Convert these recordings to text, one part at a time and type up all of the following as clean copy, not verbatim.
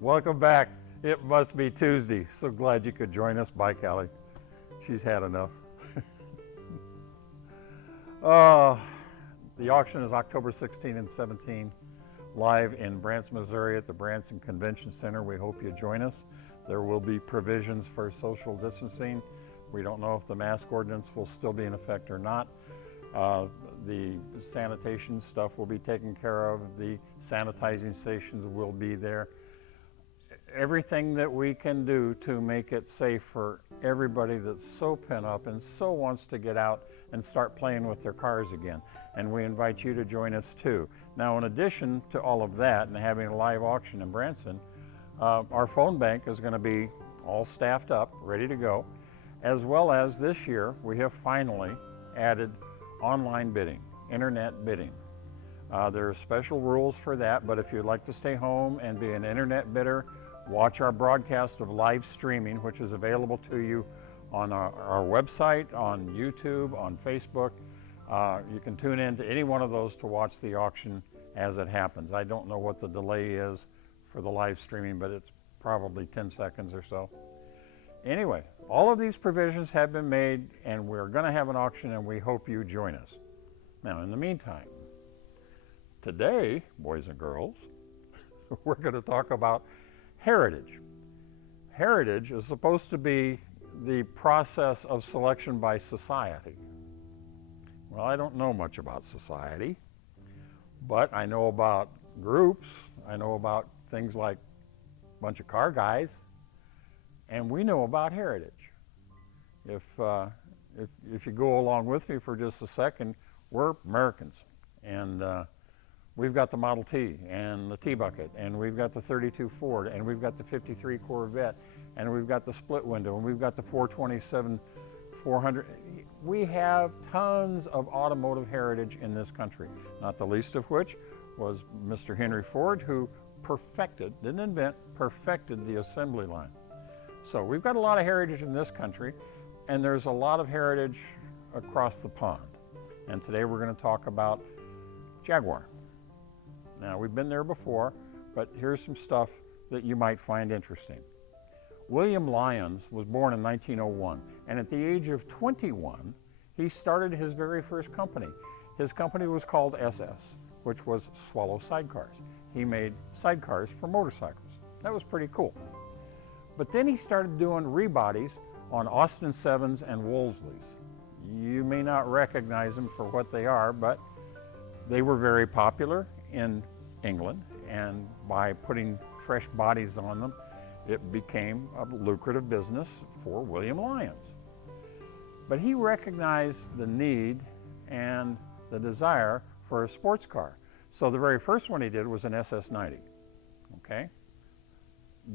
Welcome back. It must be Tuesday. So glad you could join us. Bye, Callie. She's had enough. The auction is October 16 and 17, live in Branson, Missouri at the Branson Convention Center. We hope you join us. There will be provisions for social distancing. We don't know if the mask ordinance will still be in effect or not. The sanitation stuff will be taken care of. The sanitizing stations will be there. Everything that we can do to make it safe for everybody that's so pent up and so wants to get out and start playing with their cars again. And we invite you to join us too. Now, in addition to all of that and having a live auction in Branson, our phone bank is going to be all staffed up, ready to go, as well as this year we have finally added online bidding, internet bidding. There are special rules for that, but if you'd like to stay home and be an internet bidder, watch our broadcast of live streaming, which is available to you on our website, on YouTube, on Facebook. You can tune in to any one of those to watch the auction as it happens. I don't know what the delay is for the live streaming, but it's probably 10 seconds or so. Anyway, all of these provisions have been made, and we're going to have an auction, and we hope you join us. Now, in the meantime, today, boys and girls, we're going to talk about heritage. Heritage is supposed to be the process of selection by society. Well, I don't know much about society, but I know about groups. I know about things like a bunch of car guys, and we know about heritage. If you go along with me for just a second, we're Americans, and we've got the Model T and the T-Bucket, and we've got the 32 Ford, and we've got the 53 Corvette, and we've got the split window, and we've got the 427 400. We have tons of automotive heritage in this country, not the least of which was Mr. Henry Ford, who perfected, didn't invent, perfected the assembly line. So we've got a lot of heritage in this country, and there's a lot of heritage across the pond. And today we're going to talk about Jaguar. Now, we've been there before, but here's some stuff that you might find interesting. William Lyons was born in 1901, and at the age of 21, he started his very first company. His company was called SS, which was Swallow Sidecars. He made sidecars for motorcycles. That was pretty cool. But then he started doing rebodies on Austin 7s and Wolsleys. You may not recognize them for what they are, but they were very popular in England, and by putting fresh bodies on them, it became a lucrative business for William Lyons. But he recognized the need and the desire for a sports car. So the very first one he did was an SS90, okay?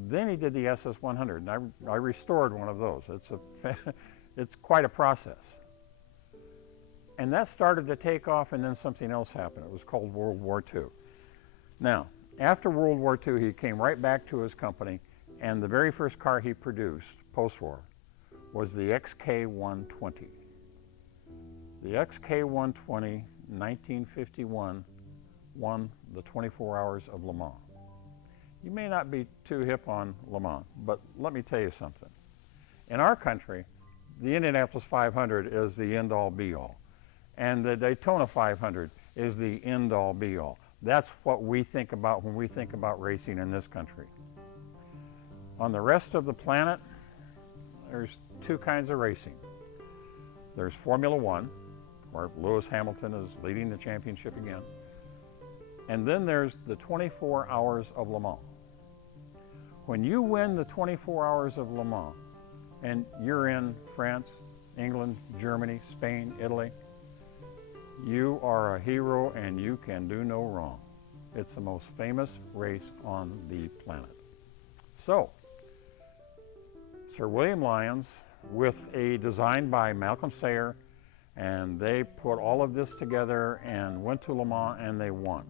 Then he did the SS100, and I restored one of those. It's quite a process. And that started to take off, and then something else happened. It was called World War II. Now, after World War II, he came right back to his company, and the very first car he produced post-war was the XK120. The XK120, 1951, won the 24 Hours of Le Mans. You may not be too hip on Le Mans, but let me tell you something. In our country, the Indianapolis 500 is the end-all be-all. And the Daytona 500 is the end-all be-all. That's what we think about when we think about racing in this country. On the rest of the planet, there's two kinds of racing. There's Formula One, where Lewis Hamilton is leading the championship again. And then there's the 24 Hours of Le Mans. When you win the 24 Hours of Le Mans, and you're in France, England, Germany, Spain, Italy, you are a hero and you can do no wrong. It's the most famous race on the planet. So, Sir William Lyons, with a design by Malcolm Sayer, and they put all of this together and went to Le Mans and they won.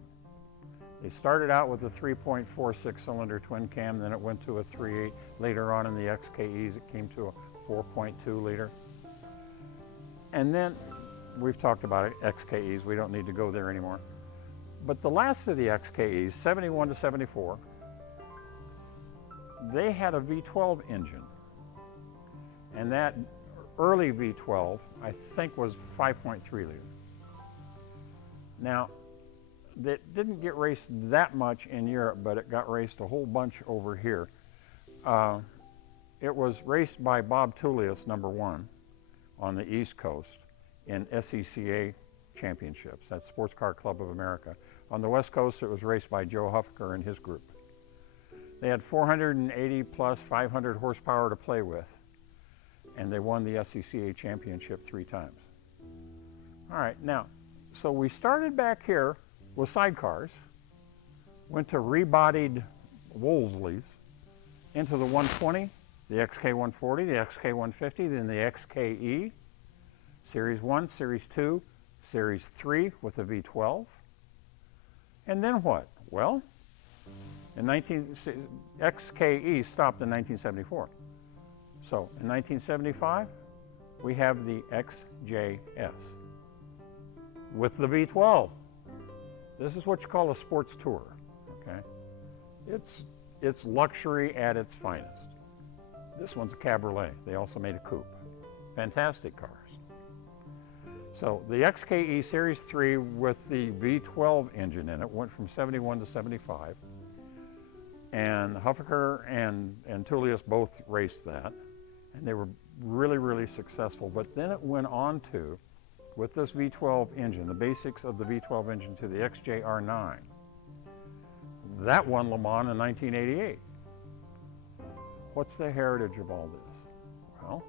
They started out with a 3.46 cylinder twin cam, then it went to a 3.8. Later on in the XKEs, it came to a 4.2 liter. And then, we've talked about it, XKEs, we don't need to go there anymore. But the last of the XKEs, 71 to 74, they had a V12 engine. And that early V12, I think, was 5.3 liter. Now, that didn't get raced that much in Europe, but it got raced a whole bunch over here. It was raced by Bob Tullius, #1, on the East Coast in SECA championships. That's Sports Car Club of America. On the West Coast, it was raced by Joe Huffaker and his group. They had 480 plus 500 horsepower to play with, and they won the SECA championship 3 times. All right, now, so we started back here with sidecars, went to rebodied Wolseley's, into the 120, the XK140, the XK150, then the XKE, Series 1, Series 2, Series 3 with the V12. And then what? Well, XKE stopped in 1974. So in 1975, we have the XJS with the V12. This is what you call a sports tour, okay? It's luxury at its finest. This one's a cabriolet. They also made a coupe. Fantastic cars. So the XKE Series 3 with the V12 engine in it went from 71 to 75. And Huffaker and Tullius both raced that. And they were really, really successful. But then it went on to, with this V12 engine, the basics of the V12 engine, to the XJR9. That won Le Mans in 1988. What's the heritage of all this? Well,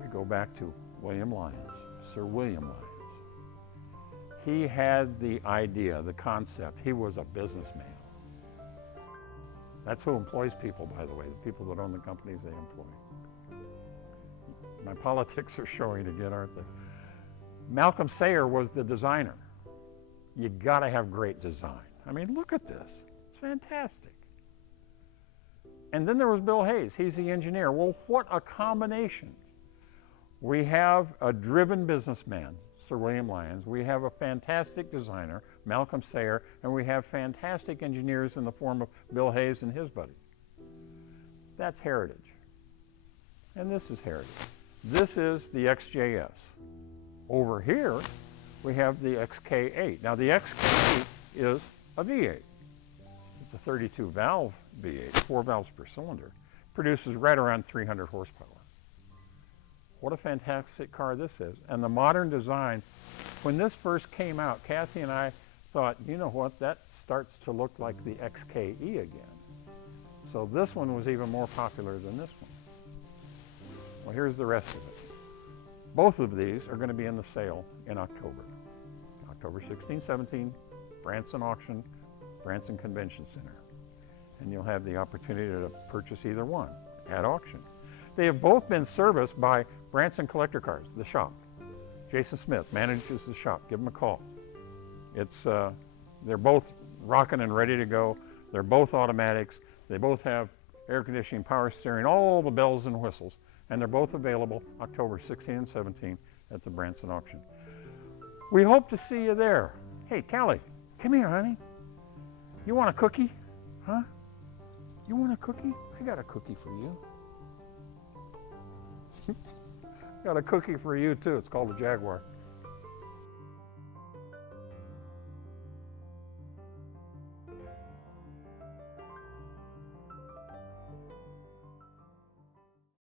we go back to William Lyons, Sir William Lyons. He had the idea, the concept. He was a businessman. That's who employs people, by the way, the people that own the companies they employ. My politics are showing again, aren't they? Malcolm Sayer was the designer. You gotta have great design. I mean, look at this. It's fantastic. And then there was Bill Hayes. He's the engineer. Well, what a combination. We have a driven businessman, Sir William Lyons. We have a fantastic designer, Malcolm Sayer, and we have fantastic engineers in the form of Bill Hayes and his buddy. That's heritage. And this is heritage. This is the XJS. Over here, we have the XK8. Now, the XK8 is a V8. It's a 32 valve V8, 4 valves per cylinder. Produces right around 300 horsepower. What a fantastic car this is. And the modern design, when this first came out, Kathy and I thought, you know what, that starts to look like the XKE again. So this one was even more popular than this one. Well, here's the rest of it. Both of these are going to be in the sale in October. October 16, 17, Branson Auction, Branson Convention Center. And you'll have the opportunity to purchase either one at auction. They have both been serviced by Branson Collector Cars, the shop. Jason Smith manages the shop. Give him a call. They're both rocking and ready to go. They're both automatics. They both have air conditioning, power steering, all the bells and whistles. And they're both available October 16 and 17 at the Branson Auction. We hope to see you there. Hey, Callie, come here, honey. You want a cookie? Huh? You want a cookie? I got a cookie for you. Got a cookie for you too. It's called a Jaguar.